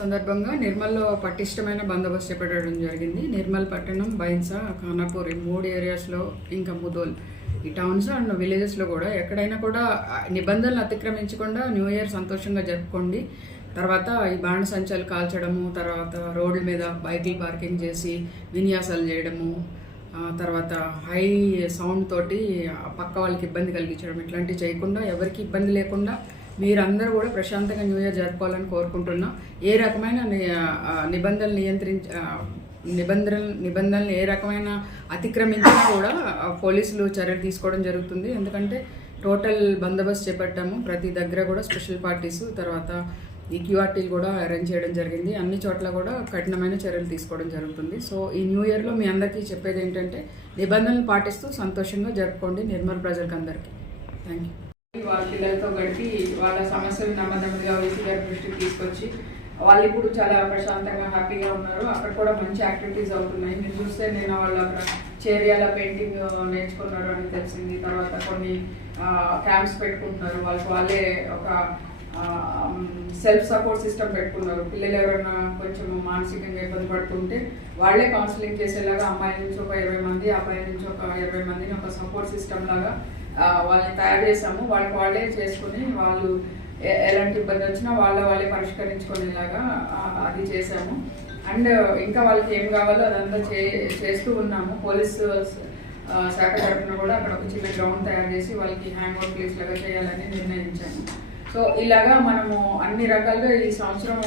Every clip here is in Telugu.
సందర్భంగా నిర్మల్లో పటిష్టమైన బందోబస్తు చేపట్టడం జరిగింది. నిర్మల్ పట్టణం బైన్సా ఖానాపూర్ ఈ మూడు ఏరియాస్లో ఇంకా ముదోల్. ఈ టౌన్స్ అండ్ విలేజెస్లో కూడా ఎక్కడైనా కూడా నిబంధనలు అతిక్రమించకుండా న్యూ ఇయర్ సంతోషంగా జరుపుకోండి. తర్వాత ఈ బాణ సంచాలు కాల్చడము తర్వాత రోడ్ల మీద బైకులు పార్కింగ్ చేసి విన్యాసాలు చేయడము తర్వాత హై సౌండ్ తోటి ఆ పక్క వాళ్ళకి ఇబ్బంది కలిగించడం ఇట్లాంటివి చేయకుండా ఎవరికి ఇబ్బంది లేకుండా మీరందరూ కూడా ప్రశాంతంగా న్యూ ఇయర్ జరుపుకోవాలని కోరుకుంటున్నాం. ఏ రకమైన నిబంధనలు నియంత్రించ నిబంధనలు నిబంధనలు ఏ రకమైన అతిక్రమించినా కూడా పోలీసులు చర్యలు తీసుకోవడం జరుగుతుంది. ఎందుకంటే టోటల్ బందోబస్తు చేపట్టాము. ప్రతి దగ్గర కూడా స్పెషల్ పార్టీస్ తర్వాత ఈ క్యూఆర్టీలు కూడా అరేంజ్ చేయడం జరిగింది. అన్ని చోట్ల కూడా కఠినమైన చర్యలు తీసుకోవడం జరుగుతుంది. సో ఈ న్యూ ఇయర్లో మీ అందరికీ చెప్పేది ఏంటంటే నిబంధనలు పాటిస్తూ సంతోషంగా జరుపుకోండి నిర్మల్ ప్రజలకు అందరికీ థ్యాంక్ యూ వాళ్ళ పిల్లలతో గడిపి వాళ్ళ సమస్యలు నెమ్మదిగా వేసి గారి దృష్టికి తీసుకొచ్చి వాళ్ళు ఇప్పుడు చాలా ప్రశాంతంగా హ్యాపీగా ఉన్నారు. అక్కడ కూడా మంచి యాక్టివిటీస్ అవుతున్నాయి. మీరు చూస్తే నేను వాళ్ళు అక్కడ చేరియాల పెయింటింగ్ నేర్చుకున్నారు అని తెలిసింది. తర్వాత కొన్ని క్యాంప్స్ పెట్టుకుంటున్నారు. వాళ్ళకి వాళ్ళే ఒక సెల్ఫ్ సపోర్ట్ సిస్టమ్ పెట్టుకున్నారు. పిల్లలు ఎవరైనా కొంచెం మానసికంగా ఇబ్బంది పడుతుంటే వాళ్ళే కౌన్సిలింగ్ చేసేలాగా అమ్మాయి నుంచి ఒక ఇరవై మంది అబ్బాయి నుంచి ఒక ఇరవై మందిని ఒక సపోర్ట్ సిస్టమ్ లాగా వాళ్ళని తయారు చేసాము వాళ్ళకి వాళ్ళే చేసుకుని వాళ్ళు ఎలాంటి ఇబ్బంది వచ్చినా వాళ్ళ వాళ్ళే పరిష్కరించుకునేలాగా అది చేసాము అండ్ ఇంకా వాళ్ళకి ఏం కావాలో అదంతా చే చేస్తూ ఉన్నాము. పోలీసు శాఖ తరఫున కూడా అక్కడ ఒక చిన్న గ్రౌండ్ తయారు చేసి వాళ్ళకి హ్యాంగ్ అవుట్ ప్లేస్ లాగా చేయాలని నిర్ణయించాము. సో ఇలాగా మనము అన్ని రకాలుగా ఈ సంవత్సరం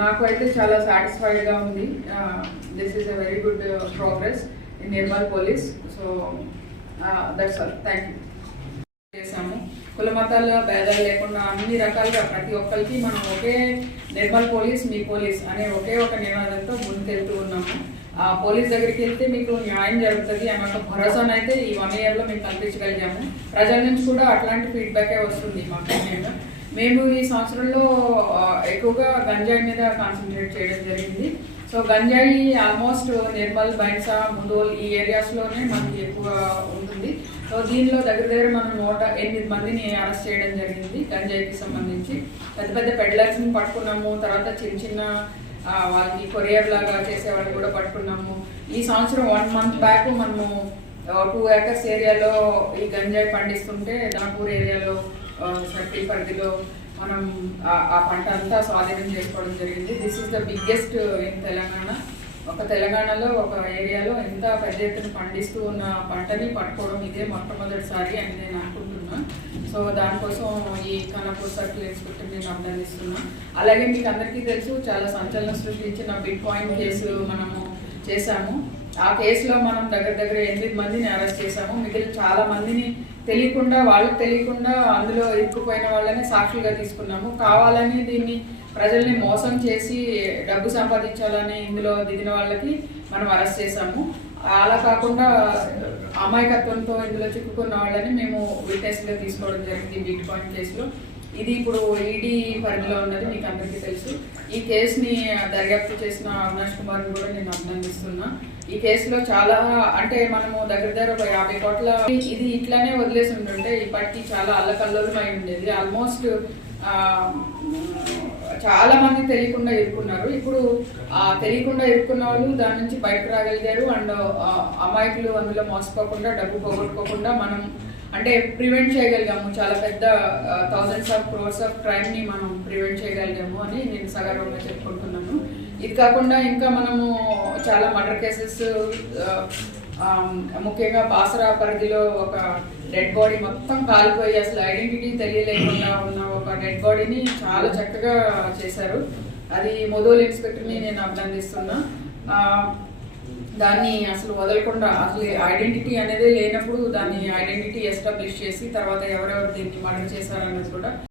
నాకు అయితే చాలా సాటిస్ఫైడ్గా ఉంది. This is a very good progress in Nirmal police so that's all thank you చేశాము. కుల మతాల భేదాలు లేకుండా అన్ని రకాలుగా ప్రతి ఒక్కరికి మనం ఒకే నిర్మల్ పోలీస్ మీ పోలీస్ అనే ఒకే ఒక నినాదంతో ముందుకెళ్తూ ఉన్నాము. ఆ పోలీస్ దగ్గరికి వెళ్తే మీకు న్యాయం జరుగుతుంది అన్న ఒక భరోసానైతే ఈ వన్ ఇయర్లో మేము కల్పించగలిగాము. ప్రజల నుంచి కూడా అట్లాంటి ఫీడ్బ్యాకే వస్తుంది మాకు. ముఖ్యంగా మేము ఈ సంవత్సరంలో ఎక్కువగా గంజాయి మీద కాన్సన్ట్రేట్ చేయడం జరిగింది. సో గంజాయి ఆల్మోస్ట్ నిర్మల్ బైన్సా ముందోల్ ఈ ఏరియాస్లోనే మనకి ఎక్కువ ఉంటుంది. సో దీనిలో దగ్గర దగ్గర మనం నూట ఎనిమిది మందిని అరెస్ట్ చేయడం జరిగింది గంజాయికి సంబంధించి. పెద్ద పెద్ద పెడ్లర్స్ని పట్టుకున్నాము తర్వాత చిన్న చిన్న వాళ్ళకి కొరియర్ లాగా చేసేవాళ్ళు కూడా పట్టుకున్నాము. ఈ సంవత్సరం వన్ మంత్ బ్యాక్ మనము టూ ఏకర్స్ ఏరియాలో ఈ గంజాయి పండిస్తుంటే దానపూర్ ఏరియాలో సర్కిల్ పరిధిలో మనం ఆ- పంట అంతా స్వాధీనం చేసుకోవడం జరిగింది. This is the biggest in Telangana. ఒక తెలంగాణలో ఒక ఏరియాలో ఎంత పెద్ద ఎత్తున పండిస్తూ ఉన్న పంటని పట్టుకోవడం ఇదే మొట్టమొదటిసారి అని నేను అనుకుంటున్నా. సో దానికోసం ఈ కనపూర్ సర్కిల్ ఇన్స్పెక్టర్ నేను అభినందిస్తున్నా. అలాగే మీకు అందరికీ తెలుసు చాలా సంచలనం సృష్టించిన బిట్ పాయింట్ కేసు మనము చేశాము. ఆ కేసులో మనం దగ్గర దగ్గర ఎనిమిది మందిని అరెస్ట్ చేశాము. మిగిలిన చాలా మందిని తెలియకుండా వాళ్ళకి తెలియకుండా అందులో ఇరుక్కుపోయిన వాళ్ళని సాక్షులుగా తీసుకున్నాము. కావాలని దీన్ని ప్రజల్ని మోసం చేసి డబ్బు సంపాదించాలని ఇందులో దిగిన వాళ్ళకి మనం అరెస్ట్ చేశాము. అలా కాకుండా అమాయకత్వంతో ఇందులో చిక్కుకున్న వాళ్ళని మేము విట్నెస్గా తీసుకోవడం జరిగింది బీట్ పాయింట్ కేసులో. ఇది ఇప్పుడు ఈడీ పరిధిలో ఉన్నది మీకు అందరికీ తెలుసు. ఈ కేసుని దర్యాప్తు చేసిన అవినాష్ కుమార్ని కూడా నేను అభినందిస్తున్నా. ఈ కేసులో చాలా అంటే మనము దగ్గర దగ్గర ఒక యాభై కోట్ల ఇది ఇట్లానే వదిలేసి ఉంటుంటే ఇప్పటికి చాలా అల్లకల్లోలమై ఉండేది. ఆల్మోస్ట్ చాలా మంది తెలియకుండా ఇరుక్కున్నారు. ఇప్పుడు ఆ తెలియకుండా ఇరుక్కున్న వాళ్ళు దాని నుంచి బయటకు రాగలిగారు. అండ్ అమాయకులు అందులో మోసపోకుండా డబ్బు పోగొట్టుకోకుండా మనం అంటే ప్రివెంట్ చేయగలిగాము. చాలా పెద్ద థౌజండ్స్ ఆఫ్ క్రోర్స్ ఆఫ్ క్రైమ్ని మనం ప్రివెంట్ చేయగలిగాము అని నేను సగర్వంగా చెప్పుకుంటున్నాను. ఇది కాకుండా ఇంకా మనము చాలా మర్డర్ కేసెస్ ముఖ్యంగా బాసరా పరిధిలో ఒక డెడ్ బాడీ మొత్తం కాలిపోయి అసలు ఐడెంటిటీ తెలియలేకుండా ఉన్న ఒక డెడ్ బాడీని చాలా చక్కగా చేశారు. అది మొదోల్ ఇన్స్పెక్టర్ని నేను అభినందిస్తున్నా. దాన్ని అసలు వదలకుండా అసలు ఐడెంటిటీ అనేది లేనప్పుడు దాన్ని ఐడెంటిటీ ఎస్టాబ్లిష్ చేసి తర్వాత ఎవరెవరు దీన్ని మర్డర్ చేశారన్నది కూడా